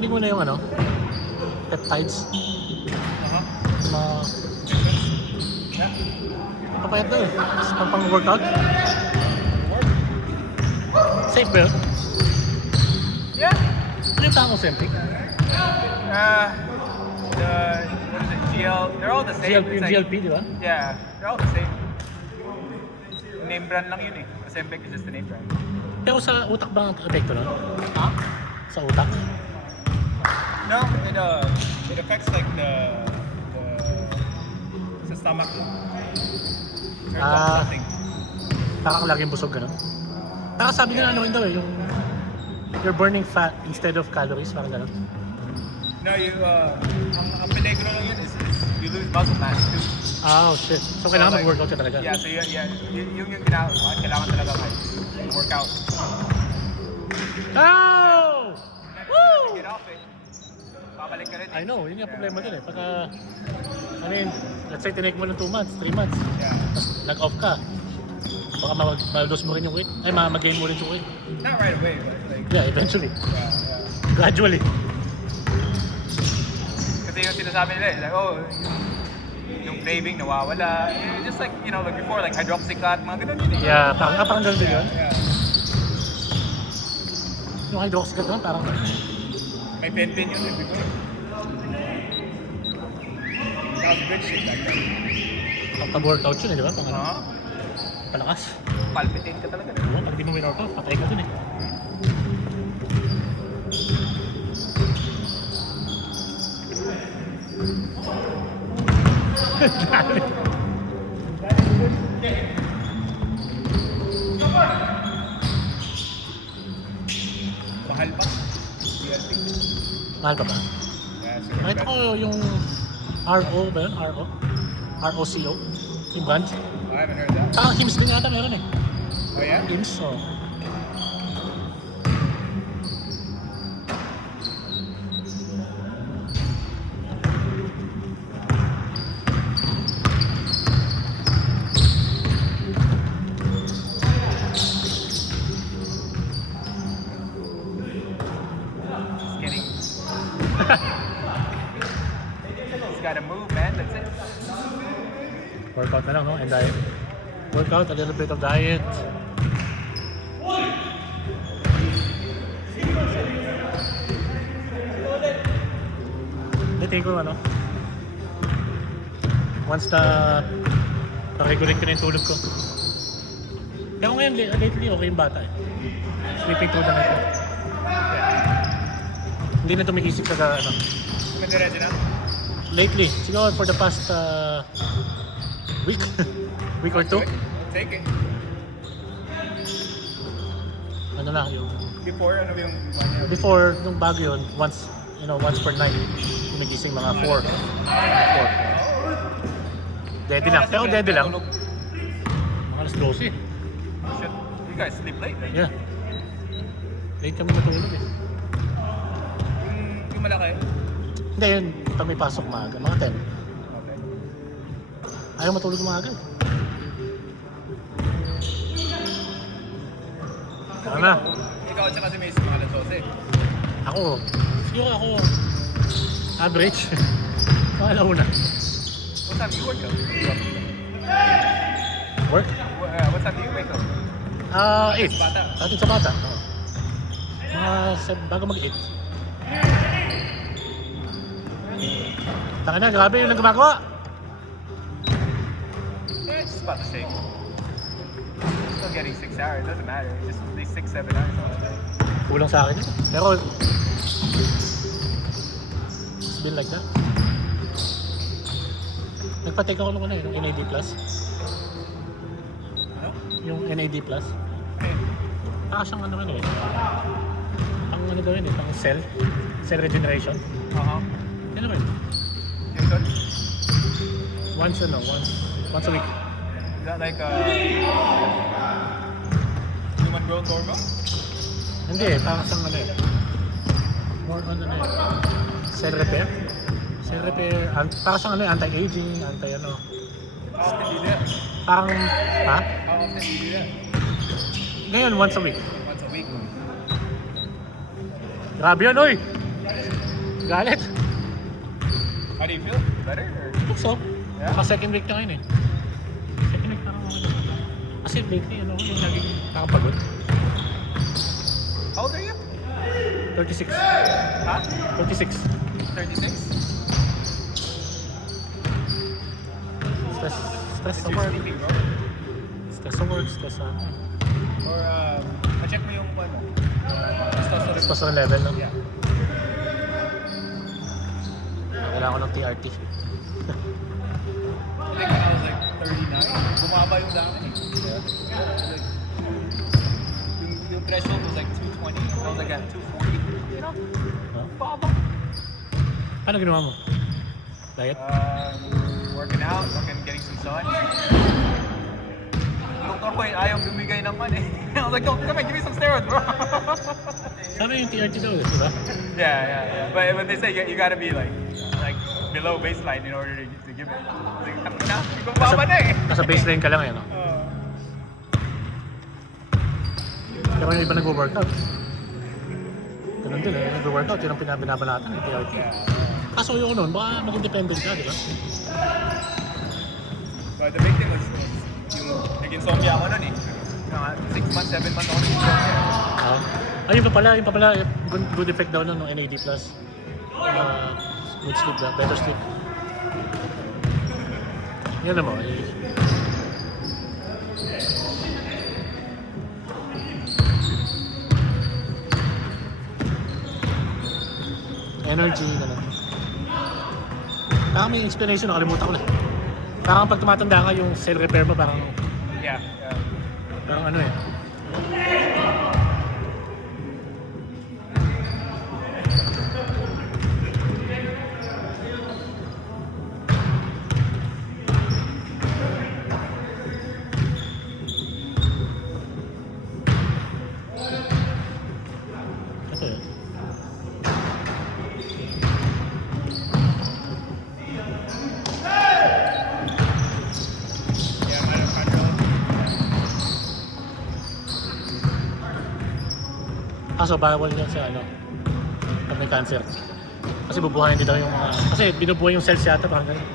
Kanin mo na yung ano, peptides. Mga... Papayat na eh. Pang-workout. Safe ba yun? Yeah. Ano yung tao Ozempic? What is it? GL. They're all the same. GLP, It's like- GLP, di ba? Yeah, they're all the same. Name brand lang yun eh. Ozempic is just the name brand. Pero sa utak ba ang epekto nun? Huh? Sa utak? No, it affects like the sa stomach. There's something. Parang laging busog ka, no? Parang sabi nila ano rin daw eh, yung you're burning fat instead of calories, parang gano'n. No, ang peligro lang yun is you lose muscle mass too. Oh shit. So kailangan like, mag-workout ka talaga? Yeah, so yung ginagawa, kailangan talaga workout. Oh! Woo! Get off it. Babalik ka rin. I know, yun yung problema dun eh. Pagka, I mean, let's say tinake mo ng 2 months, 3 months, Yeah. tapos nag-off ka, baka ma-lose mo rin yung weight, ay ma-gain mo rin yung weight. Not right away, but like Yeah, eventually. yeah. Gradually. Kasi yung sinasabi nila, like, oh, yung craving nawawala. Just like, like before, like hydroxycut, mga ganun yun eh. Yeah, parang ganun din yun. Yeah. Yung hydroxycut naman, parang May pen-pen yun eh before. That was good shit back then. pag-workout yun eh, di ba? Pang ano, Uh-huh. palakas. Palpitate ka talaga. Oo, pag di mo workout, patay ka dun eh. Mahal pa. DLP. Mahal ka ba? Yeah, so Nakita ko yung RO ba yun? RO? ROCO? Yung brand? I haven't heard that. Saka Hims din yata meron eh. Oh yeah? Hims, oh. Just kidding. Just gotta move, man. That's it. Workout na lang, no? And diet. Workout, a little bit of diet. Hindi, ko ano. Once na-regulate ko na yung tulog ko. Kaya ngayon, lately, okay yung bata eh. Sleeping through the night. Hindi na tumigisip sa ano. Kumandiretso na? Lately, siguro for the past week, week or two. Take it. Ano na yung Before, ano yung one niya? before nung bago yun, once per night, nagising mga 4. 4. Dede lang. Pero dede lang. Tulog. Mga alas 12. Shit. You guys sleep late, right? Yeah. Late kami matulog eh. Yung malaki? Hindi yun, kami pasok maaga. Mga 10. Okay. Ayaw matulog maaga. Tama na. Ikaw at saka si Mason, mga alas 12. Ako, siguro ako, average. Mga alauna. What time do you work out? Work? What time do you wake up? 8. Bata. Atin sa bata. Oo. Mga bago mag-8. Taka na, grabe yung nagmagawa. Yeah, it's just about the same. Still getting 6 hours, doesn't matter. Just at least 6, 7 hours. Kulang sa akin yun. Pero, it's been like that. Nagpa-take ako nung ano eh, nung NAD+. Ano? Yung NAD+. Okay. Siyang ano rin eh. Pang ano daw yun eh, pang cell regeneration. Uh-huh. Ano rin? Yung son? Once a week. Is that like human growth hormone? Hindi eh, parang siyang ano eh. More on ano eh. Cell repair. Parang siyang ano eh, anti-aging, anti-ano. How often do you do that? Parang, ha? How often do you do that? Ngayon, once a week. Once a week. Grabe yun, oy! Galit. How do you feel? Better? Or? So, Yeah? second week na ngayon eh. Second week na ako. Kasi lately, ano, yung naging nakapagod. How old are you? 36. Huh? 36. 36? Stress sa You're work. sleeping, bro. Stress sa work, stress sa... Or, ma-check mo yung ano, testosterone. Testosterone level, no? Yeah. Kailangan ko ng TRT. I think when I was like 39, bumaba yung dami eh. Yeah. Like, yung threshold was like 220. I was like at 240, you know? Huh? Baba. Ano ginawa mo? Diet? Working out, fucking getting some sun. Doktor ko ayaw bumigay ng money. I was like, don't come and give me some steroids, bro. Sabi yung TRT daw, di ba? Yeah. But they say you gotta be like below baseline in order to give it. Like, na, ikaw baba na eh. Nasa baseline ka lang eh, no? Pero yung iba nag-workout. Ganun din eh, nag-workout, yun ang binabanatan eh, TRT. Kaso yung nun, baka maging dependent ka, di ba? But the big thing was yung nag-insomnia ako nun eh. 6 months, 7 months ako nag-insomnia. Ayun pa pala, good effect daw nun ng NAD+. Good sleep, better sleep. Yan naman. Energy, gano'n. Parang may inspiration, nakalimutan ko na. Parang pag tumatanda ka, yung cell repair mo parang Yeah. ano eh. Ito eh. Yeah, mitochondrial. Kaso bawal yan sa ano, pag may cancer. Kasi bubuhayin din daw yung mga, kasi binubuhay yung cells yata parang gano'n.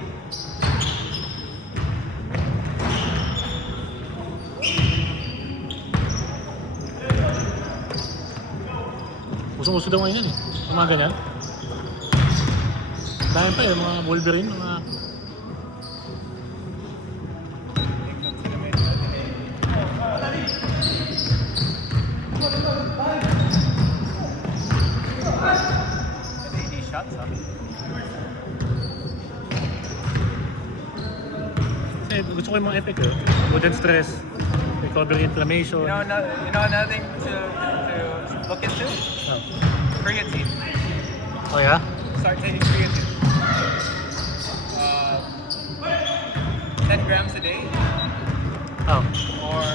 Usong-uso daw ngayon yan eh, yung mga ganyan. Dahil pa yung mga Wolverine, mga... AD shots, huh? Kasi gusto ko yung mga epic eh. Mood and stress, recovery inflammation. You know another thing to look into? Oh. Creatine. Oh yeah? Start taking creatine. 10 grams a day, Oh. or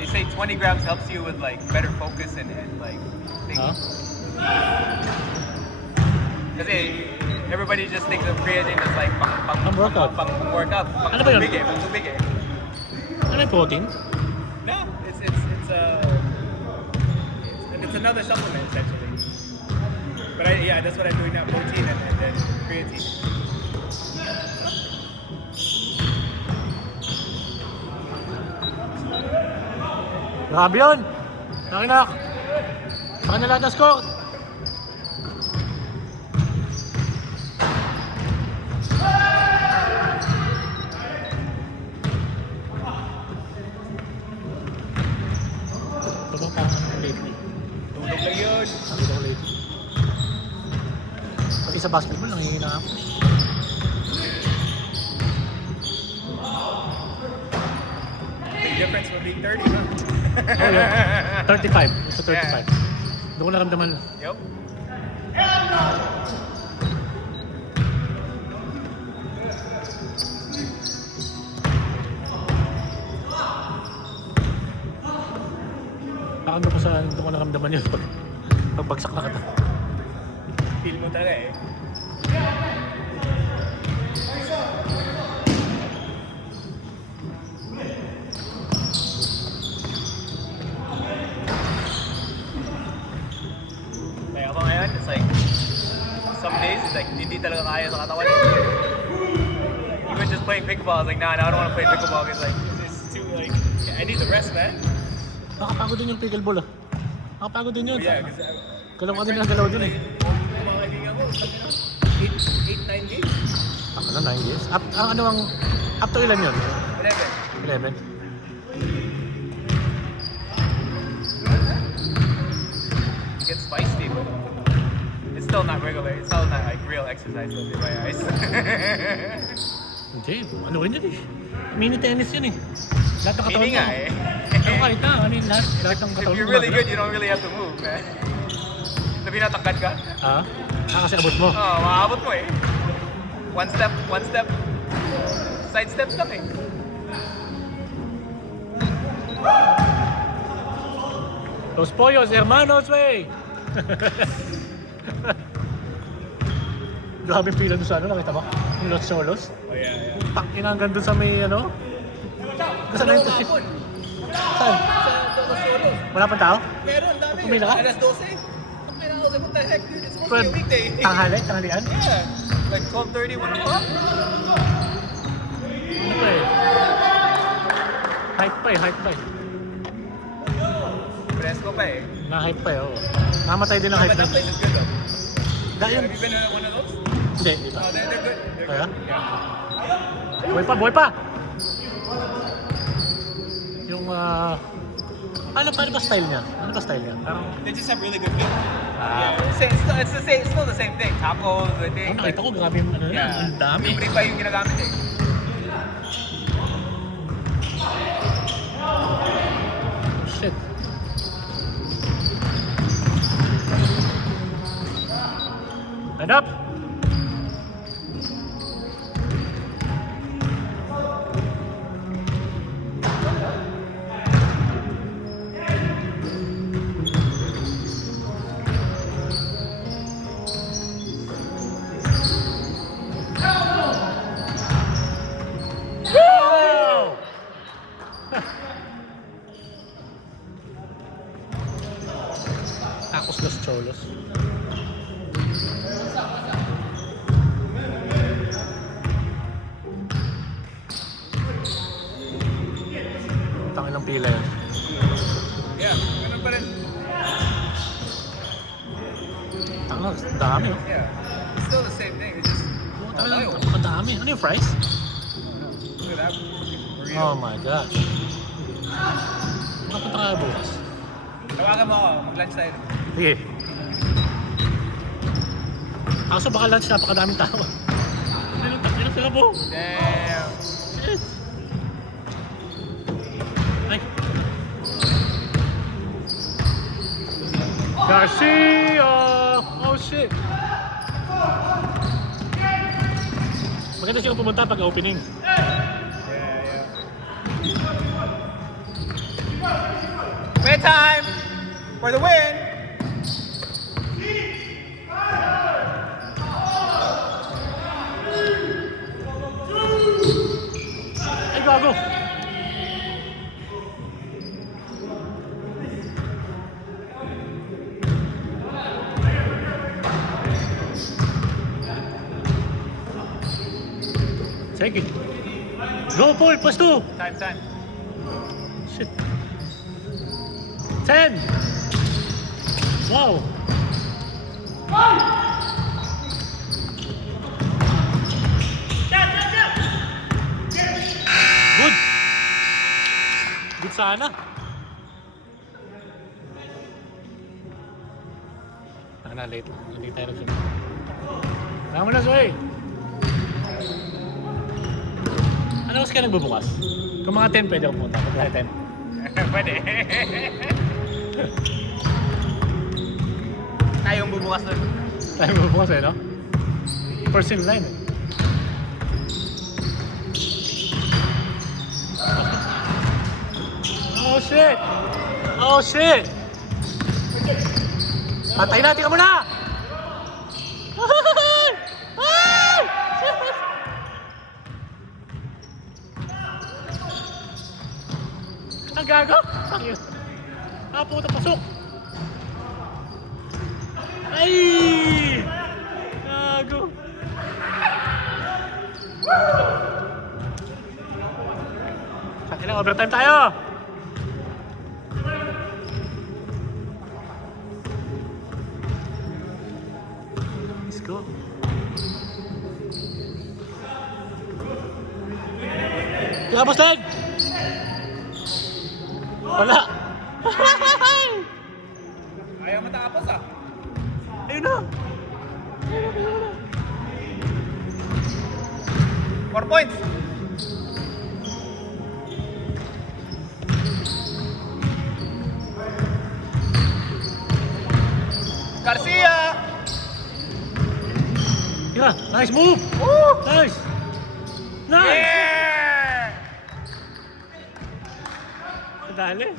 they say 20 grams helps you with like better focus and like things. Huh? Kasi everybody just thinks of creatine as like Pang-workout. Pang-workout. Ano ba yun? Pang tubig eh. Ano yung protein? No, it's another supplement essentially. But that's what I'm doing now: protein and then creatine. Grabe yun! Nakinak! Saka na lahat ng score! Ito bang parang ano lately? Tulog lang yun. Sabi ko lately. Pati sa basketball, nangihina ako. Big difference from being 30, huh? Oh yeah. 35. It's a 35. Yeah. Doon ko naramdaman. Yup. Baka doon ko sa doon ko naramdaman yun pagbagsak na kita. Feel mo talaga eh. Kaya ako ngayon, it's like talaga kaya sa katawan. Even just playing pickleball, I was like, nah, I don't want to play pickleball because like it's too like I need the rest, man. Nakapagod din yung pickleball ah. Nakapagod din yun. Yeah, because Galaw ka din ng galaw din eh. mga kaibigan ko, 8-9 games. Ako na, 9 years. Up to ilan yun? 11. 11. Gets feisty, but it's still not regular. It's still not like real exercise in my eyes. Hindi, ano rin yun eh. Mini tennis yun eh. Lahat ng katawan Hindi nga mo. eh. Ano kahit na, ano yun, lahat ng If katawan you're mo really gumagalaw. good, you don't really have to move, man. Sabi natangkad ka? Ah? Kasi abot mo. Oo, maabot mo eh. One step. Side steps lang eh. Los pollos, hermanos, wey! Grabe yung pila doon sa ano, nakita mo? Yung Los Cholos. Oh yeah. Pakina hanggang doon sa may ano? Kasi na ito. Saan? Wala pang tao? Meron, dami. Pumila ka? Alas 12. Pumila ako sa what the heck, dude? It's supposed to Pwede, be a weekday. tanghalian? Yeah. Like 12:30, 1 o'clock? Ano pa eh? Hype pa eh. Fresco pa eh. Na-hype pa eh, oo. Namatay din ang But hype that na. place is good though. Dahil, Have you been to one of those? hindi, di ba? Oh, they're good. They're Kaya? good. Yeah. Buhay pa! Yung, paano ba style niya? Ano ba style niya? Parang, They just have really good food. Yeah. It's still the same thing. Tacos, I think. nakita ko, grabe yung ano na, Yeah. ang dami. Libre pa yung ginagamit eh. Shit. Line up! Woo! Tacos Los Cholos. Tangin ng pila yun. Yeah, ganun pa rin. Tangin, dami oh. Yeah. It's still the same thing. It's just, Tangin, ang dami. Ano yung fries? look at that. Burrito. Oh my gosh. Makapunta ka bukas. Tawagan mo ako, mag-lunch tayo. Sige. Kaso baka lunch, napakadaming tao. Ilan sila po? Damn. Shit. Ay. Garcia! Oh shit! Maganda silang pumunta pag opening. Yeah. Bedtime for the win. Ay, gago! Sige. Go, Paul! Pasto! Time. Shit. 10! Wow! Good! Good sana. Late. Hindi tayo nagsimula. Tama mo na, Zoe! Ano mas ka nagbubukas? Kung mga 10 pwede ako pumunta. Kung mga 10. Pwede. Tayong bubukas nun. Tayo magbubukas eh, no? First in line eh. Oh shit! Oh shit! Patay na! Tingnan mo na! Ah! Ang gago! Ah, puta, pasok! Ay! Gago! Sa ilang overtime tayo! Let's go. Labas leg! Wala! Ayaw matapos ah. Ayun na! 4 points. Garcia! Yeah, nice move! Woo! Nice! Nice! Yeah! Dali.